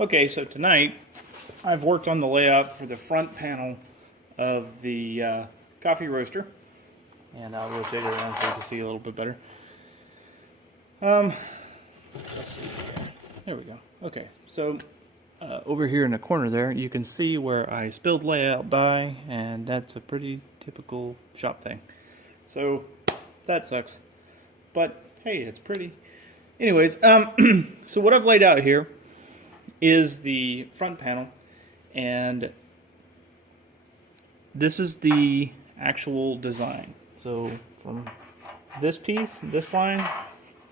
Okay, so tonight I've worked on the layout for the front panel of the coffee roaster, and I'll rotate it around so you can see a little bit better. Let's see here. There we go. Okay, so over here in the corner there, you can see where I spilled layout dye, and that's a pretty typical shop thing. So that sucks, but hey, it's pretty. Anyways, so what I've laid out here is the front panel, and this is the actual design. So from this piece, this line,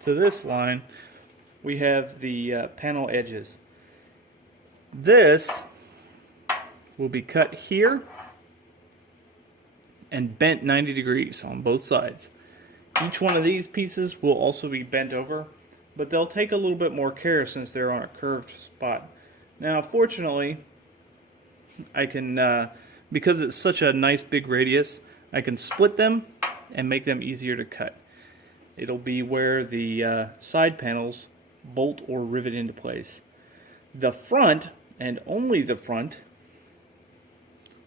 to this line, we have the panel edges. This will be cut here and bent 90 degrees on both sides. Each one of these pieces will also be bent over, but they'll take a little bit more care since they're on a curved spot. Now, fortunately, I can, because it's such a nice big radius, I can split them and make them easier to cut. It'll be where the side panels bolt or rivet into place. The front, and only the front,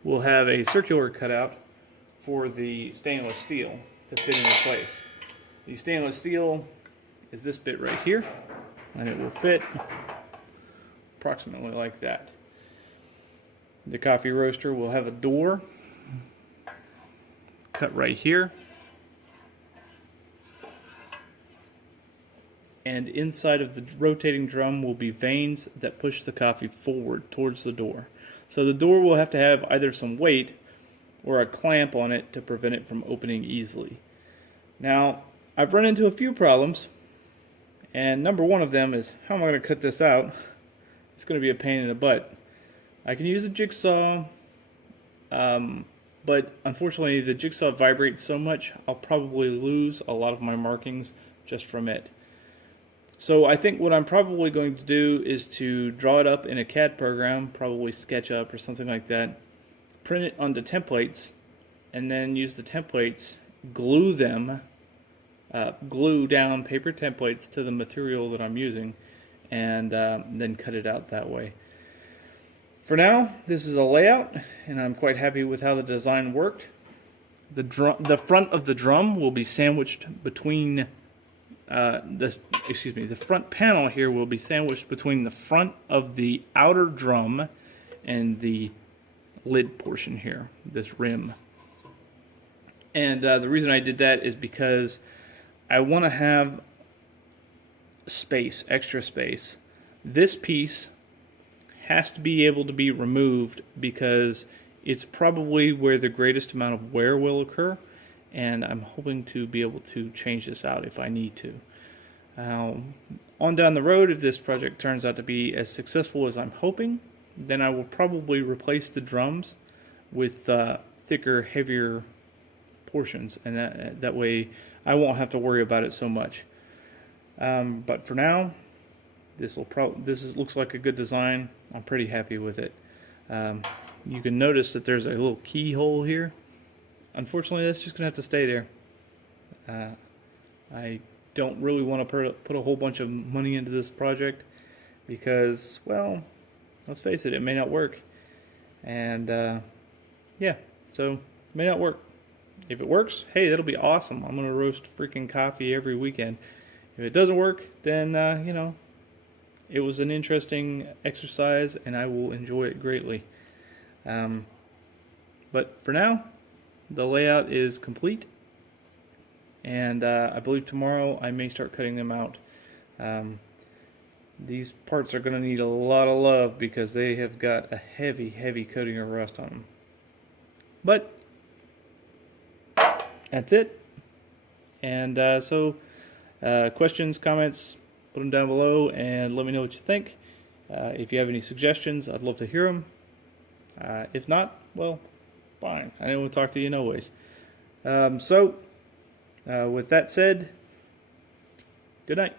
will have a circular cutout for the stainless steel to fit into place. The stainless steel is this bit right here, and it will fit approximately like that. The coffee roaster will have a door cut right here, and inside of the rotating drum will be vanes that push the coffee forward towards the door. So the door will have to have either some weight or a clamp on it to prevent it from opening easily. Now, I've run into a few problems, and number one of them is, how am I going to cut this out? It's going to be a pain in the butt. I can use a jigsaw, but unfortunately the jigsaw vibrates so much I'll probably lose a lot of my markings just from it. So I think what I'm probably going to do is to draw it up in a CAD program, probably SketchUp or something like that, print it onto templates, and then use the templates, glue them, glue down paper templates to the material that I'm using, and then cut it out that way. For now, this is a layout, and I'm quite happy with how the design worked. The front of the drum will be sandwiched between the front panel here will be sandwiched between the front of the outer drum and the lid portion here, this rim. And the reason I did that is because I want to have space, extra space. This piece has to be able to be removed because it's probably where the greatest amount of wear will occur, and I'm hoping to be able to change this out if I need to. On down the road, if this project turns out to be as successful as I'm hoping, then I will probably replace the drums with thicker, heavier portions, and that way I won't have to worry about it so much. But for now, this looks like a good design. I'm pretty happy with it. You can notice that there's a little keyhole here. Unfortunately, that's just gonna have to stay there. I don't really want to put a whole bunch of money into this project because, well, let's face it, it may not work. And yeah, so it may not work. If it works, hey, that'll be awesome. I'm gonna roast freaking coffee every weekend. If it doesn't work, then you know, it was an interesting exercise and I will enjoy it greatly. But for now, the layout is complete, and I believe tomorrow I may start cutting them out. These parts are going to need a lot of love because they have got a heavy, heavy coating of rust on them. But that's it. And questions, comments, put them down below and let me know what you think. If you have any suggestions, I'd love to hear them. If not, well, fine. I don't want to talk to you anyways. With that said, good night.